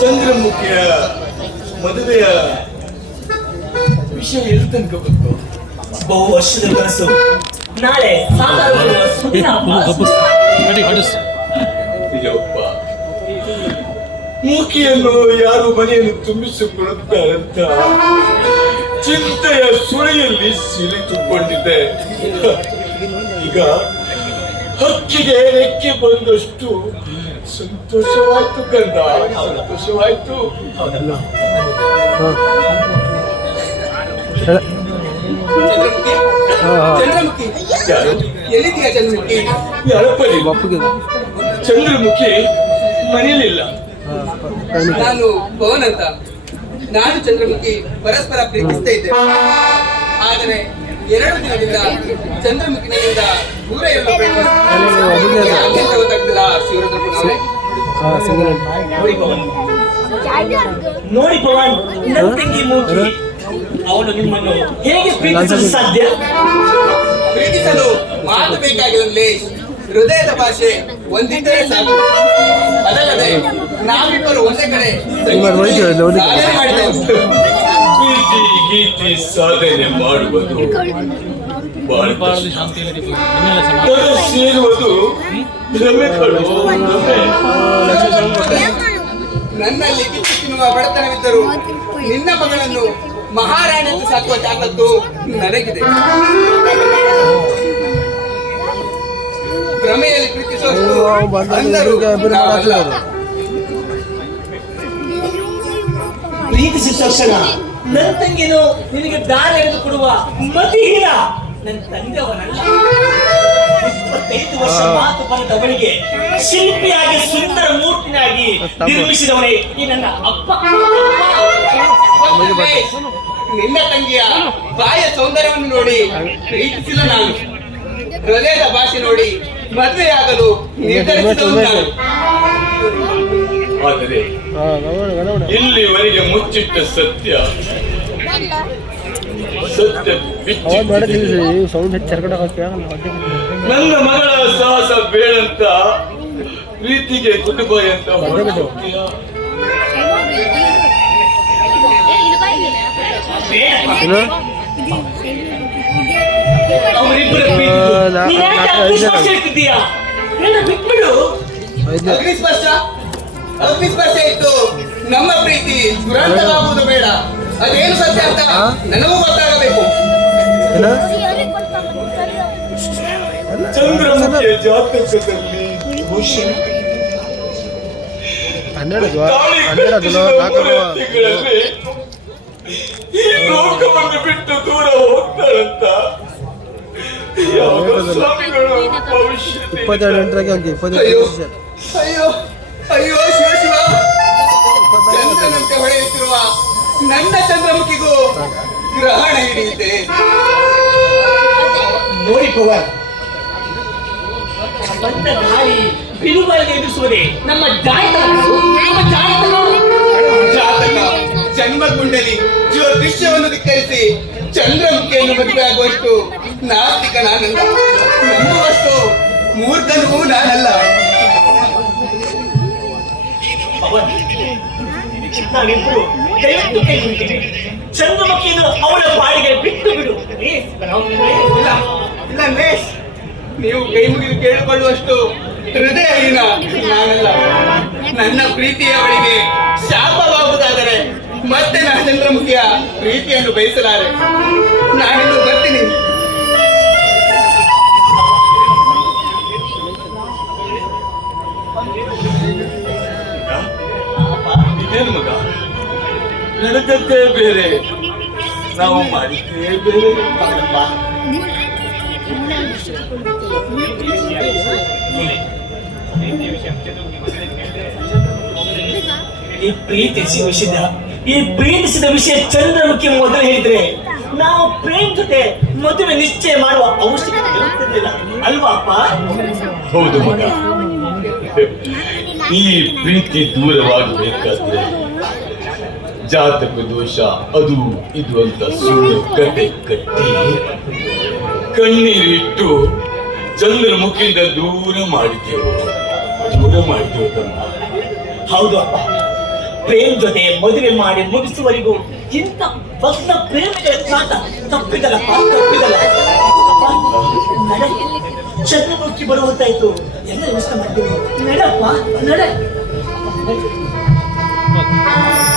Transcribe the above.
ಚಂದ್ರಮುಖಿಯ ಮದುವೆಯ ವಿಷಯ ಎಲ್ಲಿ ತನಕ ಗೊತ್ತು ಬಹು ವರ್ಷದ ಕನಸು. ನಾಳೆ. ನಿಜವಪ್ಪ ಮೂಕಿಯನ್ನು ಯಾರು ಮನೆಯನ್ನು ತುಂಬಿಸಿಕೊಳ್ಳುತ್ತಾರಂತ ಚಿಂತೆಯ ಸುಳಿಯಲ್ಲಿ ಸಿಲುಕಿಕೊಂಡಿದ್ದೆ. ಈಗ ಹಕ್ಕಿಗೆ ರೆಕ್ಕೆ ಬಂದಷ್ಟು ಸಂತೋಷವಾಯ್ತು ಗಂಧ ಸಂತೋಷವಾಯ್ತು. ಚಂದ್ರಮುಖಿ? ಚಂದ್ರಮುಖಿ? ಮನೆಯಲ್ಲಿಲ್ಲ. ನಾನು ಪವನ್ ಅಂತ ನಾನು ಚಂದ್ರಮುಖಿ ಪರಸ್ಪರ ಪ್ರೀತಿಸ್ತಾ ಇದ್ದೆ. ಆದರೆ ಎರಡು ದಿನದಿಂದ ಚಂದ್ರಮುಖಿನಿಂದ ದೂರ ಯಾಕೆ ಅಂತ ಗೊತ್ತಾಗ್ತಿಲ್ಲ ಅವರೇ ನೋಡಿ ಪವನ್. ನೋಡಿ ಪವನ್ ನನ್ನ ತಂಗಿ ಮೂಕಿ ಅವನು ನಿಮ್ಮನ್ನು ಹೇಗೆ ಪ್ರೀತಿಸಲು ಸಾಧ್ಯ? ಪ್ರೀತಿಸಲು ಮಾತು ಬೇಕಾಗಿರಲಿ ಹೃದಯದ ಭಾಷೆ ಒಂದಿದ್ದರೆ ಸಾಕು. ಅದಲ್ಲದೆ ನಾವಿಬ್ಬರು ಒಂದೇ ಕಡೆ ಪ್ರೀತಿ ಗೀತಿ ಸಾಧನೆ ಮಾಡುವುದು ಸೇರುವುದು ಭ್ರಮೆಗಳು ಭ್ರಮೆ. ನನ್ನಲ್ಲಿ ಕಿತ್ತು ತಿನ್ನುವ ಬಡತನವಿದ್ದರೂ ನಿನ್ನ ಮಗಳನ್ನು ಮಹಾರಾಣಿ ಅಂತ ಸಾಕುವ ತಾಕತ್ತು ನನಗಿದೆ ಭ್ರಮೆಯಲ್ಲಿ ಪ್ರೀತಿಸುವಷ್ಟು ನಾವಲ್ಲ. ಪ್ರೀತಿಸಿದ ತಕ್ಷಣ ನನ್ನ ತಂಗಿನು ನಿನಗೆ ದಾರ ಎಳೆದು ಕೊಡುವ ಮತಿಹೀನ ನನ್ನ ತಂದೆಯವನಲ್ಲ. ಇಪ್ಪತ್ತೈದು ವರ್ಷ ಮಾತು ಶಿಲ್ಪಿಯಾಗಿ ಸುಂದರ ಮೂರ್ತಿನಾಗಿ ನಿರ್ಮಿಸಿದವನೇ ಈ ನನ್ನ ಅಪ್ಪ. ನಿನ್ನ ತಂಗಿಯ ಬಾಯ ಸೌಂದರ್ಯವನ್ನು ನೋಡಿ ಪ್ರೀತಿಸಿಲ್ಲ ನಾನು. ಹೃದಯದ ಭಾಷೆ ನೋಡಿ ಮದುವೆಯಾಗಲು ನಿರ್ಧರಿಸಿದವನು ನಾನು. ಆದರೆ ಇಲ್ಲಿವರೆಗೆ ಮುಚ್ಚಿಟ್ಟ ಸತ್ಯ. ಸತ್ಯ ನನ್ನ ಮಗಳ ಸಾಹಸ ಬೇಡಂತ ಪ್ರೀತಿಗೆ ಕುಟುಂಬ ಅಂತ? ಅವರಿಬ್ಬರ ಅಗ್ನಿಸ್ಪರ್ಶ ಇತ್ತು ನಮ್ಮ ಪ್ರೀತಿ ದುರಂತವಾಗುವುದು ಬೇಡ. ಅದೇನು ಸತ್ಯ ಅಂತ ನನಗೂ ಗೊತ್ತಾಗಬೇಕು. ಚಂದ್ರಮುಖಿಯ ಜಾತಕದಲ್ಲಿ ಹನ್ನೆರಡು ಹನ್ನೆರಡು ಲೋಕವನ್ನು ಬಿಟ್ಟು ದೂರ ಹೋಗ್ತಾರಂತ. ಯಾವ ಸ್ವಾಮಿಗಳು ಭವಿಷ್ಯದಲ್ಲಿ ಇಪ್ಪತ್ತೆರಡು ಗಂಟೆಗೆ ಒಂದು ಇಪ್ಪತ್ತೆರಡು ನನ್ನ ಚಂದ್ರಮುಖಿಗೂ ಗ್ರಹಣ ಹಿಡಿಯುತ್ತೆ. ನೋಡಿ ಪವರ್ ಬಂದ ಗಾಳಿ ಬಿರುಗಾಳಿಗೆ ಎದುರಿಸುವುದೇ ನಮ್ಮ ಜಾತಕ ನಮ್ಮ ಜಾಯತನ ಜಾತಕ ಜನ್ಮ ಕುಂಡಲಿ ಜ್ಯೋತಿಷ್ಯವನ್ನು ಧಿಕ್ಕರಿಸಿ ಚಂದ್ರಮುಖಿಯನ್ನು ಮದುವೆ ಆಗುವಷ್ಟು ನಾಸ್ತಿಕ ನಾನಲ್ಲ ನಂಬುವಷ್ಟು ಮೂರ್ಖನೂ ನಾನಲ್ಲ. ಪವನ್ ನಾವಿಬ್ಬರು ದಯವಿಟ್ಟು ಕೈ ಮುಗಿತೇವೆ ಚಂದ್ರಮುಖಿಯನ್ನು ಅವಳ ಪಾಡಿಗೆ ಬಿಟ್ಟು ಬಿಡು ಇಲ್ಲ ಇಲ್ಲ ಮೇಷ್ ನೀವು ಕೈ ಮುಗಿದು ಕೇಳಿಕೊಳ್ಳುವಷ್ಟು ಹೃದಯಹೀನ ನಾನಲ್ಲ ನನ್ನ ಪ್ರೀತಿಯ ಅವಳಿಗೆ ಶಾಪವಾಗುವುದಾದರೆ ಮತ್ತೆ ನಾನು ಚಂದ್ರಮುಖಿಯ ಪ್ರೀತಿಯನ್ನು ಬಯಸಲಾರೆ ಇದೇನು ಮಗ. ನಡೆದದ್ದೇ ಬೇರೆ. ನಾವು ಮಾಡಿದ್ದೇ ಬೇರೆ. ಈ ಪ್ರೀತಿಸಿದ ವಿಷಯ ಈ ಪ್ರೀತಿಸಿದ ವಿಷಯ ಚಂದ್ರಮುಖಿ ಮೊದಲು ಹೇಳಿದ್ರೆ ನಾವು ಪ್ರೇಮ್ ಜೊತೆ ಮದುವೆ ನಿಶ್ಚಯ ಮಾಡುವ ಅವಶ್ಯಕತೆ ಇರುತ್ತಿರಲಿಲ್ಲ. ಅಲ್ವಾ ಅಪ್ಪ? ಹೌದು ಮಗ. ಈ ಪ್ರೀತಿ ದೂರವಾಗಬೇಕಾದ್ರೆ ಜಾತಕ ದೋಷ ಅದು ಇದು ಅಂತ ಸುಳ್ಳು ಕತೆ ಕಟ್ಟಿ ಕಣ್ಣೀರಿಟ್ಟು ಚಂದ್ರಮುಖಿಯಿಂದ ದೂರ ಮಾಡಿದೆವು ದೂರ ಮಾಡಿದೆವು ತಮ್ಮ. ಹೌದಪ್ಪ. ಪ್ರೇಮ್ ಜೊತೆ ಮದುವೆ ಮಾಡಿ ಮುಗಿಸುವರಿಗೂ ಇಂಥ ಭಕ್ತ ಪ್ರೇಮಿಗಳ ಕಾಟ ತಪ್ಪಿದಲ್ಲಪ್ಪ ತಪ್ಪಿದಲ್ಲ. ನಡೆ. ಚಂದ್ರಮುಖಿ ಬರುವಂತಾಯ್ತು. ಎಲ್ಲ ವ್ಯವಸ್ಥೆ ಮಾಡ್ತೀವಿ ನಡಪ್ಪ ನಡ.